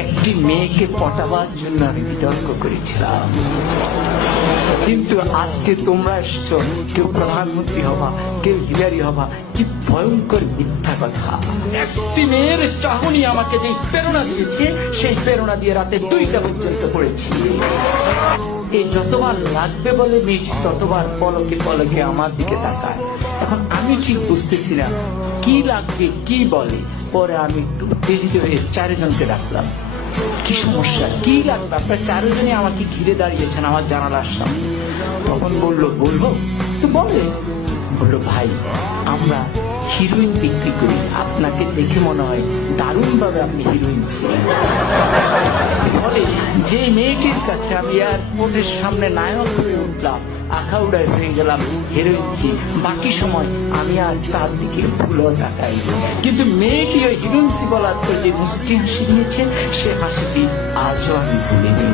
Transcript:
একটি মেয়েকে পটাবার জন্য আমি বিতর্ক করেছিলাম, কিন্তু আজকে তোমরা এসছো, কেউ প্রধানমন্ত্রী হবা, কেউ হিলারি হবা। কি ভয়ঙ্কর মিথ্যা কথা! একটি মেয়ের চাহনি আমাকে যে প্রেরণা দিয়েছে, সেই প্রেরণা দিয়ে রাতে 2টা পর্যন্ত পড়েছি। এই যতবার লাগবে বলে মেয়েটি ততবার পলকে পলকে আমার দিকে তাকায়। এখন আমি ঠিক বুঝতেছি না কি লাগবে কি বলে। পরে আমি একটু উত্তেজিত হয়ে 4 জনকে ডাকলাম। কি সমস্যা, কি লাগবে? আপনার 4 জনই আমাকে ঘিরে দাঁড়িয়েছেন আমার জানালার সামনে। তখন বললো, বলবো তো বলে। বললো, ভাই আমরা হিরোইন বিক্রি করি, আপনাকে দেখে মনে হয় দারুণ ভাবে আপনি হিরোইন ছিলেন। ফলে যে মেয়েটির কাছে আমি এয়ারপোর্টের সামনে নায়ক হয়ে উঠলাম, আখাউড়ায় হয়ে গেলাম হিরোইন ছিল, বাকি সময় আমি আর তার দিকে ভুলো তাকাই। কিন্তু মেয়েটি ওই হিরোইনসি বলার পর যে মুস্কি হাসি দিয়েছে, সে হাসিটি আজও আমি ভুলিনি।